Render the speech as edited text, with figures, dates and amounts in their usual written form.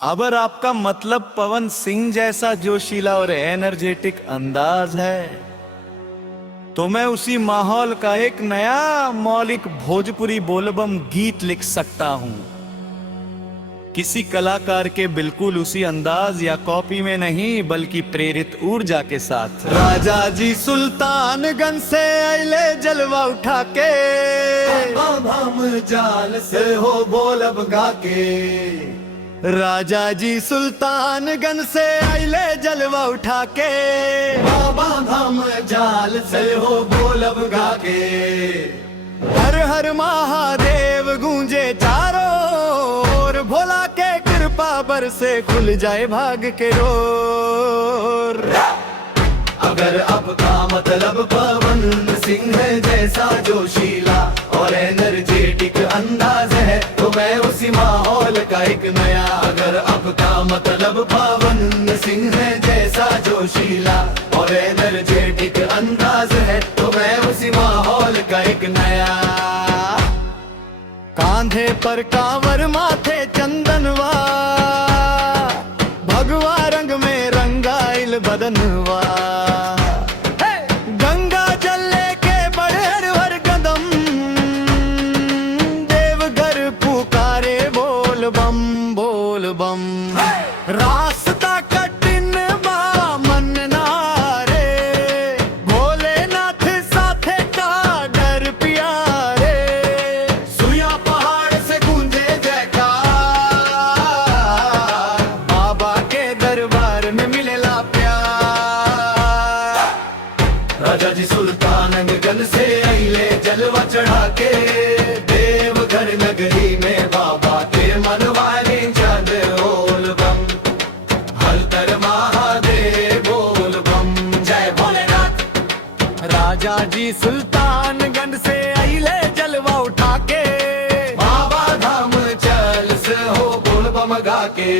अगर आपका मतलब पवन सिंह जैसा जोशीला और एनर्जेटिक अंदाज है तो मैं उसी माहौल का एक नया मौलिक भोजपुरी बोलबम गीत लिख सकता हूं, किसी कलाकार के बिल्कुल उसी अंदाज या कॉपी में नहीं बल्कि प्रेरित ऊर्जा के साथ। राजा जी सुल्तानगंज से आइले जलवा उठा के, हम जाल से हो बोलब गा के। राजा जी सुल्तानगंज से आइले जलवा उठा के, बाबा धाम जाल से हो बोलब गा के। हर हर महादेव गूंजे चारों ओर, भोला के कृपा बरसे खुल जाए भाग के डोर। अगर आपका मतलब पवन सिंह जैसा जोशीला और एनर्जेटिक अंदाज है तो मैं उसी माहौल का एक नया। अगर आपका मतलब पवन सिंह जैसा जोशीला और एनर्जेटिक अंदाज है तो मैं उसी माहौल का एक नया। कांधे पर कांवर माथे चंदनवा, भगवा रंग में रंगाइल बदनवा। गंगा जल लेके बड़े हर कदम, देवघर पुकारे बोल बम बोल बम। रास्ता कठिन बा मन नारे, भोलेनाथ साथे का डर प्यारे। सुइया पहाड़ से गूंजे जयकार, बाबा के दरबार में मिलेला प्यार। राजा जी सुल्तानगंज से आइले जलवा चढ़ा के, देवघर नगरी में बाबा के मनवाले चल बोल बम। हर तर महादेव बोल बम, जय भोलेनाथ। राजा जी सुल्तानगंज से आइले जलवा उठा के, बाबा धाम चल से हो बोल बम गा के।